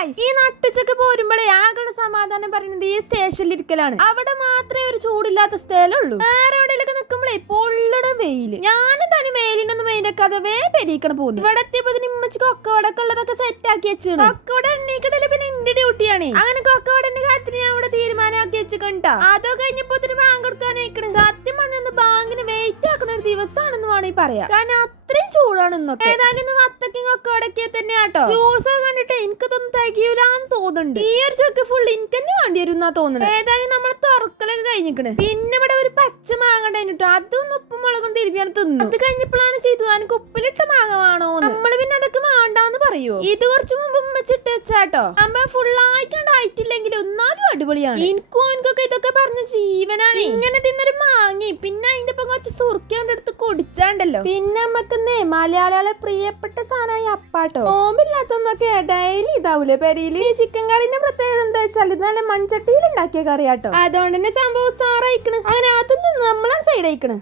Guys, ഈ നട്ടുച്ചക്ക് പോരുമ്പോഴേ ആകെയുള്ള സമാധാനം പറയുന്നത് ഈ സ്റ്റേഷനിൽ ഇരിക്കലാണ്. അവിടെ മാത്രമേ ഒരു ചൂടില്ലാത്ത സ്ഥലമുള്ളൂ. വേറെ എവിടെയൊക്കെ നിൽക്കുമ്പോഴേ പൊള്ളട വെയില്. ഞാനും തന്നെ വെയിലിനൊന്നും വെയിലൊക്കെ പെരീക്കണം പോകുന്നു. ഇവിടെ എത്തിയപ്പോ ഇമ്മച്ചിക്ക് കൊക്കവടൊക്കെ ഉള്ളതൊക്കെ സെറ്റ് ആക്കി വെച്ചാണ്. കൊക്കവട എണ്ണീക്കടല് പിന്നെ എന്റെ ഡ്യൂട്ടിയാണ്. അങ്ങനെ കൊക്കവടന്റെ കാര്യത്തിന് ഞാൻ ഇവിടെ തീരുമാനമാക്കി വെച്ചിട്ടാ. അതോ കഴിഞ്ഞപ്പോ ബാങ്ക് കൊടുക്കാനായിക്കണ്. സത്യം പറഞ്ഞ ബാങ്കിന് വെയിറ്റ് ആക്കുന്ന ഒരു ദിവസമാണെന്ന് വേണമെങ്കിൽ പറയാം. കാരണം അത്രയും ചൂടാണ് ഇന്നൊക്കെ. ഏതായാലും വത്തക്കും കൊക്കവടക്കെ തന്നെയാട്ടോ. ജ്യൂസ് കണ്ടിട്ട് എനിക്കതൊന്നും തികയൂലാന്ന് തോന്നുന്നുണ്ട്. ഈ ഒരു ചെക്ക് ഫുൾ എനിക്ക് തന്നെ വേണ്ടി വരും എന്നാ തോന്നുന്നത്. ഏതായാലും നമ്മൾ തുറക്കലൊക്കെ കഴിഞ്ഞിക്കണ്. പിന്നെ ഇവിടെ ഒരു പച്ച മാങ്ങ ഉണ്ടായിട്ടോ. അതൊന്നും ഉപ്പും മുളകും തിരുമ്പിയാണ് തിന്നു. അത് കഴിഞ്ഞപ്പോഴാണ് സീതുവാനക്ക് ഉപ്പിലിട്ട മാങ്ങ വേണോ. നമ്മള് പിന്നെ അതൊക്കെ വേണ്ടാന്ന് പറയൂ. ഇത് കുറച്ച് മുമ്പ് വെച്ചിട്ട് വെച്ചാട്ടോ. നമ്മ ഫുള്ളായിട്ടുണ്ട് ആയിട്ടില്ലെങ്കിൽ ഒന്നാലും അടിപൊളിയാണ്. എനിക്കൊക്കെ ഇതൊക്കെ പറഞ്ഞ ജീവനാണ്. ഇങ്ങനെ തിന്നൊരു മാങ്ങി പിന്നെ അതിന്റെ ഒപ്പം കുറച്ച് സുർക്കയുടെ അടുത്ത് കുടിച്ചാണ്ടല്ലോ. പിന്നെ നമ്മക്കെന്നേ മലയാളികളെ പ്രിയപ്പെട്ട സാധനമായി അപ്പാട്ടോ. നോമ്പില്ലാത്തൊന്നൊക്കെ ഡെയിലി ഇതാവൂലേ പെരിയില്. ഈ ചിക്കൻ കറിന്റെ പ്രത്യേകത എന്താ വെച്ചാൽ ഇത് നല്ല മൺചട്ടിയിൽ ഉണ്ടാക്കിയ കറിയാട്ടോ. അതുകൊണ്ട് തന്നെ സംഭവം സാറായിക്കണ്. അങ്ങനെ അതൊന്നും നമ്മളാണ് സൈഡ് അയക്കണ്.